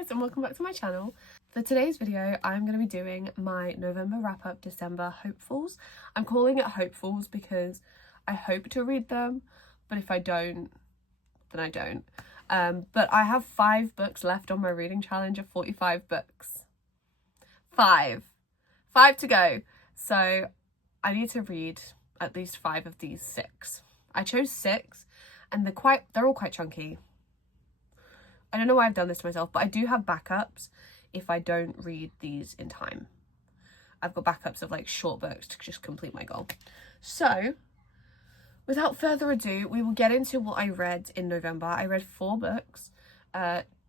guys, and welcome back to my channel. For today's video, I'm going to be doing my November wrap-up December hopefuls. I'm calling it hopefuls because I hope to read them, but if I don't, then I don't. But I have 5 books left on my reading challenge of 45 books. 5 to go. So I need to read at least 5 of these 6. I chose 6 and they're all quite chunky. I don't know why I've done this to myself, but I do have backups if I don't read these in time. I've got backups of like short books to just complete my goal. So without further ado, we will get into what I read in November. I read 4 books,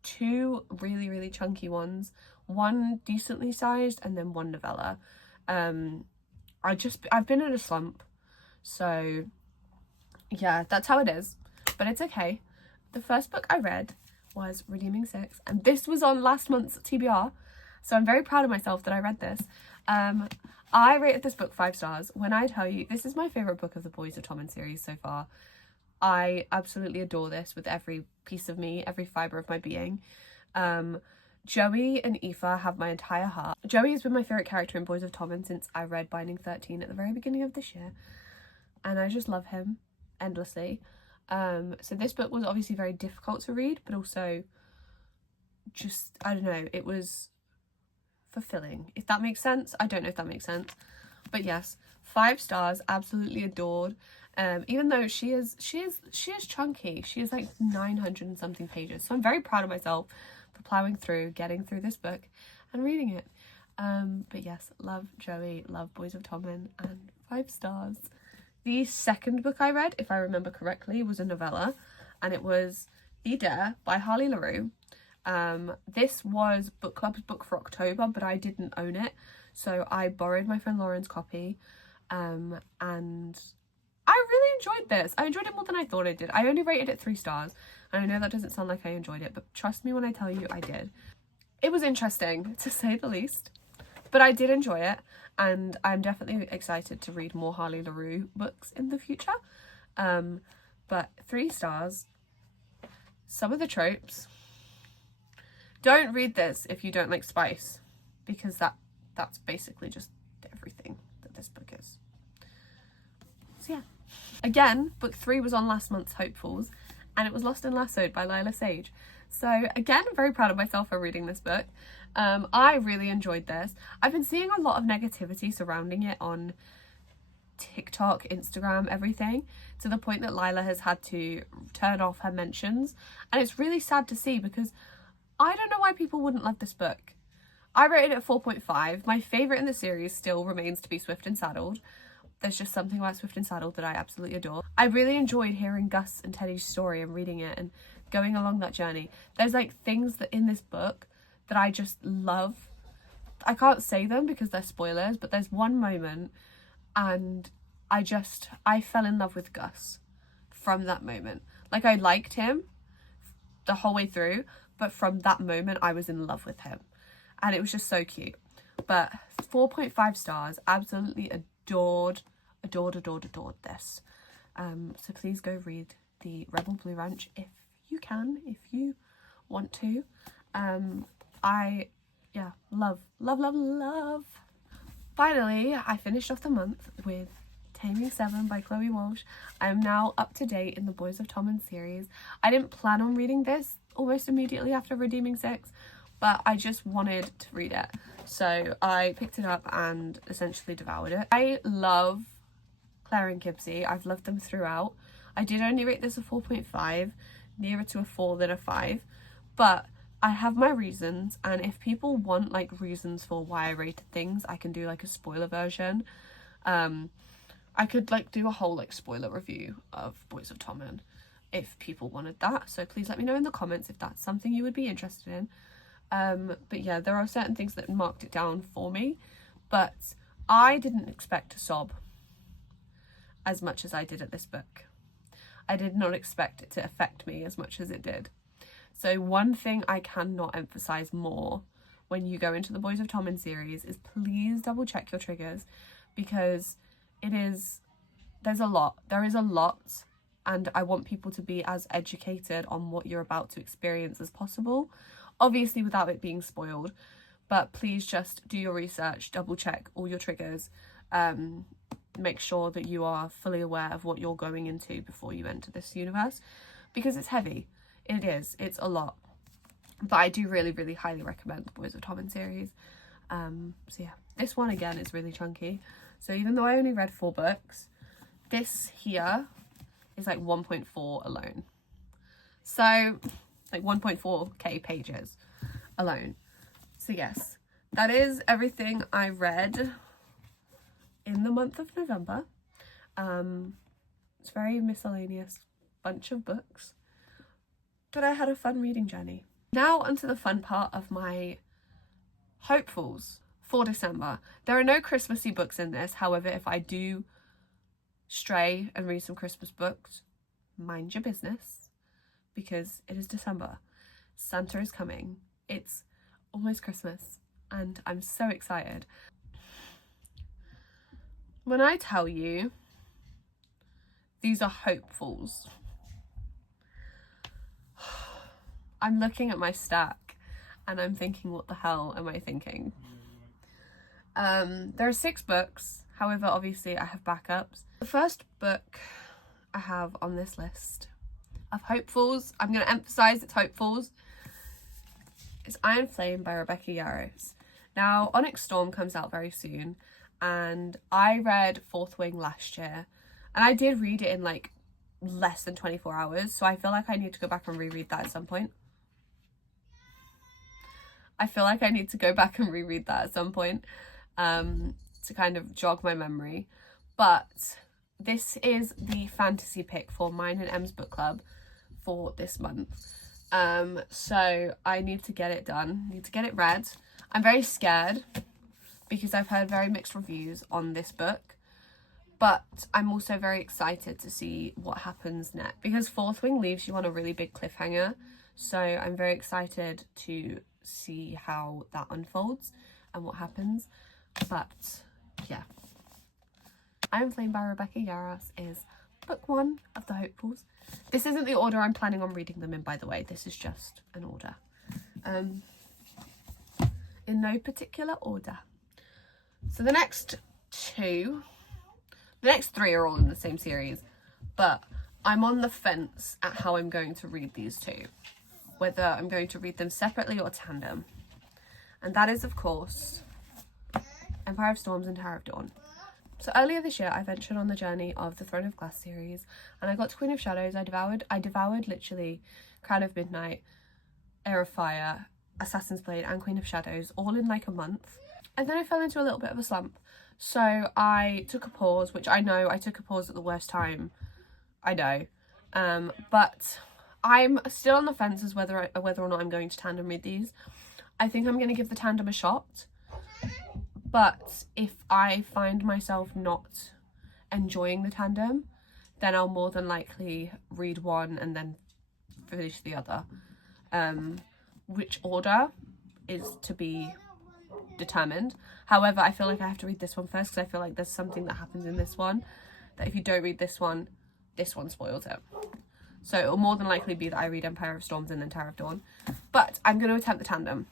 2 really chunky ones, 1 decently sized, and then 1 novella. I've been in a slump, so yeah, that's how it is, but it's okay. The first book I read was Redeeming 6, and this was on last month's TBR, so I'm very proud of myself that I read this. I rated this book 5 stars. When I tell you, this is my favourite book of the Boys of Tommen series so far. I absolutely adore this with every piece of me, every fibre of my being. Joey and Aoife have my entire heart. Joey has been my favourite character in Boys of Tommen since I read Binding 13 at the very beginning of this year, and I just love him endlessly. So this book was obviously very difficult to read, but also just, I don't know, it was fulfilling, if that makes sense. I don't know if that makes sense, but yes, 5 stars, absolutely adored. Even though she is chunky, she is like 900 and something pages, so I'm very proud of myself for plowing through, getting through this book and reading it. But yes, love Joey, love Boys of Tommen, and 5 stars. The second book I read, if I remember correctly, was a novella, and it was The Dare by Harley LaRue. This was book club's book for October, but I didn't own it, so I borrowed my friend Lauren's copy, and I really enjoyed this. I enjoyed it more than I thought I did. I only rated it 3 stars, and I know that doesn't sound like I enjoyed it, but trust me when I tell you I did. It was interesting, to say the least, but I did enjoy it, and I'm definitely excited to read more Harley LaRue books in the future. But 3 stars. Some of the tropes. Don't read this if you don't like spice, because that's basically just everything that this book is. So yeah. Again, book 3 was on last month's hopefuls, and it was Lost and Lassoed by Lila Sage. So again, I'm very proud of myself for reading this book. I really enjoyed this. I've been seeing a lot of negativity surrounding it on TikTok, Instagram, everything, to the point that Lila has had to turn off her mentions, and it's really sad to see because I don't know why people wouldn't love this book. I rated it 4.5. My favourite in the series still remains to be Swift and Saddled. There's just something about Swift and Saddled that I absolutely adore. I really enjoyed hearing Gus and Teddy's story and reading it and going along that journey. There's like things that in this book that I just love. I can't say them because they're spoilers, but there's one moment and I fell in love with Gus from that moment. Like, I liked him the whole way through, but from that moment I was in love with him, and it was just so cute. But 4.5 stars, absolutely adored this. So please go read the Rebel Blue Ranch if you can, if you want to. Love. Finally, I finished off the month with Taming 7 by Chloe Walsh. I am now up to date in the Boys of Tommen series. I didn't plan on reading this almost immediately after Redeeming 6, but I just wanted to read it. So I picked it up and essentially devoured it. I love Claire and Gibbsy. I've loved them throughout. I did only rate this a 4.5, nearer to a 4 than a 5, but I have my reasons, and if people want like reasons for why I rated things, I can do like a spoiler version. I could like do a whole like spoiler review of Boys of Tommen if people wanted that, so please let me know in the comments if that's something you would be interested in. But yeah, there are certain things that marked it down for me, but I didn't expect to sob as much as I did at this book. I did not expect it to affect me as much as it did. So one thing I cannot emphasize more when you go into the Boys of Tommen series is please double check your triggers, because there is a lot, and I want people to be as educated on what you're about to experience as possible obviously without it being spoiled, but please just do your research, double check all your triggers, make sure that you are fully aware of what you're going into before you enter this universe, because it's heavy. It is, it's a lot, but I do really, really highly recommend the Boys of Tommen series. So yeah, this one again is really chunky. So even though I only read 4 books, this here is like 1.4 alone. So like 1.4k pages alone. So yes, that is everything I read in the month of November. It's a very miscellaneous bunch of books, but I had a fun reading journey. Now onto the fun part of my hopefuls for December. There are no Christmassy books in this. However, if I do stray and read some Christmas books, mind your business, because it is December. Santa is coming. It's almost Christmas and I'm so excited. When I tell you these are hopefuls, I'm looking at my stack and I'm thinking, what the hell am I thinking? There are 6 books, however obviously I have backups. The first book I have on this list of hopefuls, I'm going to emphasise it's hopefuls, is Iron Flame by Rebecca Yarros. Now Onyx Storm comes out very soon, and I read Fourth Wing last year, and I did read it in like less than 24 hours, so I feel like I need to go back and reread that at some point. To kind of jog my memory. But this is the fantasy pick for mine and Em's book club for this month. So I need to get it done, need to get it read. I'm very scared because I've heard very mixed reviews on this book, but I'm also very excited to see what happens next, because Fourth Wing leaves you on a really big cliffhanger. So I'm very excited to see how that unfolds and what happens. But yeah, Iron Flame by Rebecca Yarros is book 1 of the hopefuls. This isn't the order I'm planning on reading them in, by the way. This is just an order, in no particular order. So the next 3 are all in the same series, but I'm on the fence at how I'm going to read these 2, whether I'm going to read them separately or tandem, and that is of course Empire of Storms and Tower of Dawn. So earlier this year I ventured on the journey of the Throne of Glass series, and I got to Queen of Shadows. I devoured literally Crown of Midnight, Heir of Fire, Assassin's Blade and Queen of Shadows all in like a month, and then I fell into a little bit of a slump. So I took a pause, which I know I took a pause at the worst time, I know, but I'm still on the fence as whether or not I'm going to tandem read these. I think I'm going to give the tandem a shot, but if I find myself not enjoying the tandem, then I'll more than likely read one and then finish the other. Which order is to be determined. However, I feel like I have to read this one first, because I feel like there's something that happens in this one that if you don't read this one spoils it. So it will more than likely be that I read Empire of Storms and then Tower of Dawn, but I'm going to attempt the tandem.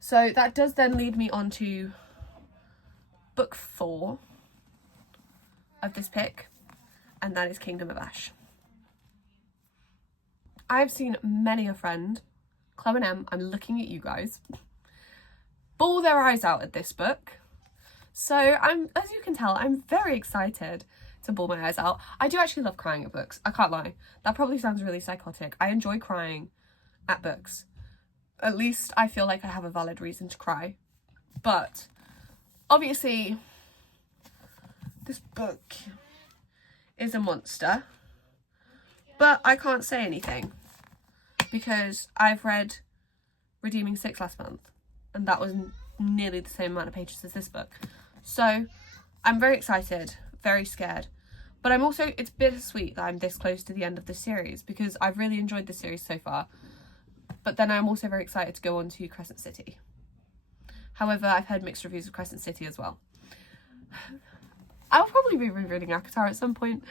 So that does then lead me on to book 4 of this pick, and that is Kingdom of Ash. I've seen many a friend, Chloe and Em, I'm looking at you guys, bawl their eyes out at this book. So as you can tell, I'm very excited to bawl my eyes out. I do actually love crying at books, I can't lie. That probably sounds really psychotic. I enjoy crying at books. At least I feel like I have a valid reason to cry. But obviously this book is a monster, but I can't say anything because I've read Redeeming Six last month, and that was nearly the same amount of pages as this book. So I'm very excited, very scared, but I'm also, it's bittersweet that I'm this close to the end of the series because I've really enjoyed the series so far. But then I'm also very excited to go on to Crescent City. However, I've heard mixed reviews of Crescent City as well. I'll probably be rereading ACOTAR at some point,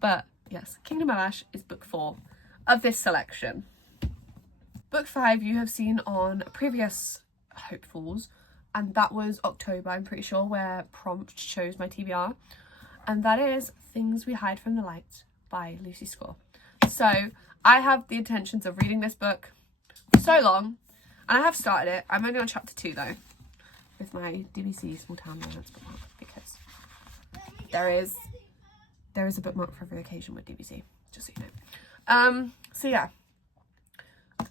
but yes, Kingdom of Ash is book 4 of this selection. Book 5 you have seen on previous hopefuls, and that was October, I'm pretty sure, where Prompt chose my TBR, and that is Things We Hide from the Light by Lucy Score. So I have the intentions of reading this book for so long, and I have started it. I'm only on chapter 2 though, with my DBC Small Town Romance bookmark, because there is a bookmark for every occasion with DBC, just so you know. So yeah,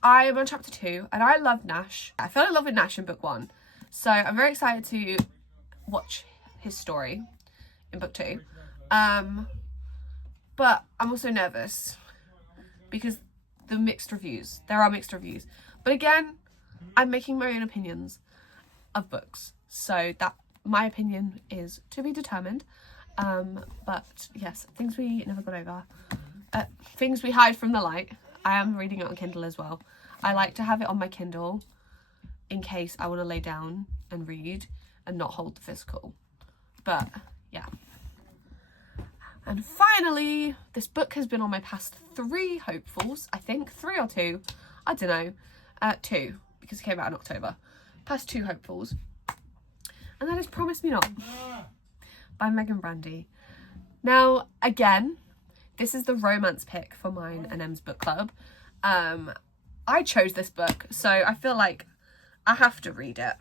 I am on chapter 2, and I love Nash. I fell in love with Nash in book 1, so I'm very excited to watch his story in book 2. But I'm also nervous because there are mixed reviews. But again, I'm making my own opinions of books, so that my opinion is to be determined. But yes, Things We Never Got Over. Things We Hide from the Light. I am reading it on Kindle as well. I like to have it on my Kindle in case I want to lay down and read and not hold the physical. But yeah. And finally, this book has been on my past 3 hopefuls, I think, 3 or 2, I don't know, 2, because it came out in October. Past 2 hopefuls, and that is Promise Me Not by Megan Brandy. Now, again, this is the romance pick for mine and Em's book club. I chose this book, so I feel like I have to read it.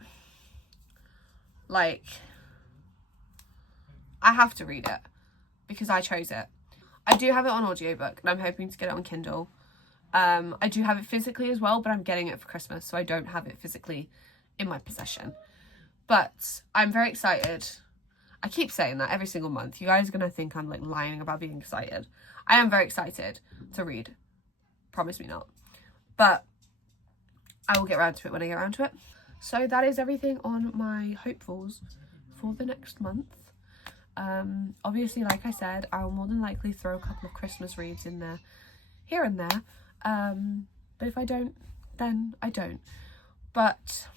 Like, I have to read it because I chose it. I do have it on audiobook, and I'm hoping to get it on Kindle. I do have it physically as well, but I'm getting it for Christmas, so I don't have it physically in my possession. But I'm very excited. I keep saying that every single month. You guys are going to think I'm like lying about being excited. I am very excited to read Promise Me Not. But I will get around to it when I get around to it. So that is everything on my hopefuls for the next month. Obviously, like I said, I will more than likely throw a couple of Christmas reads in there, here and there. But if I don't, then I don't. But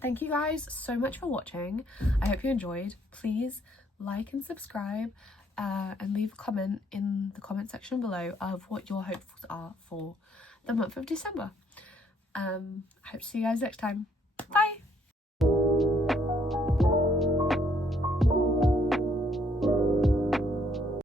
thank you guys so much for watching. I hope you enjoyed. Please like and subscribe, and leave a comment in the comment section below of what your hopefuls are for the month of December. I hope to see you guys next time.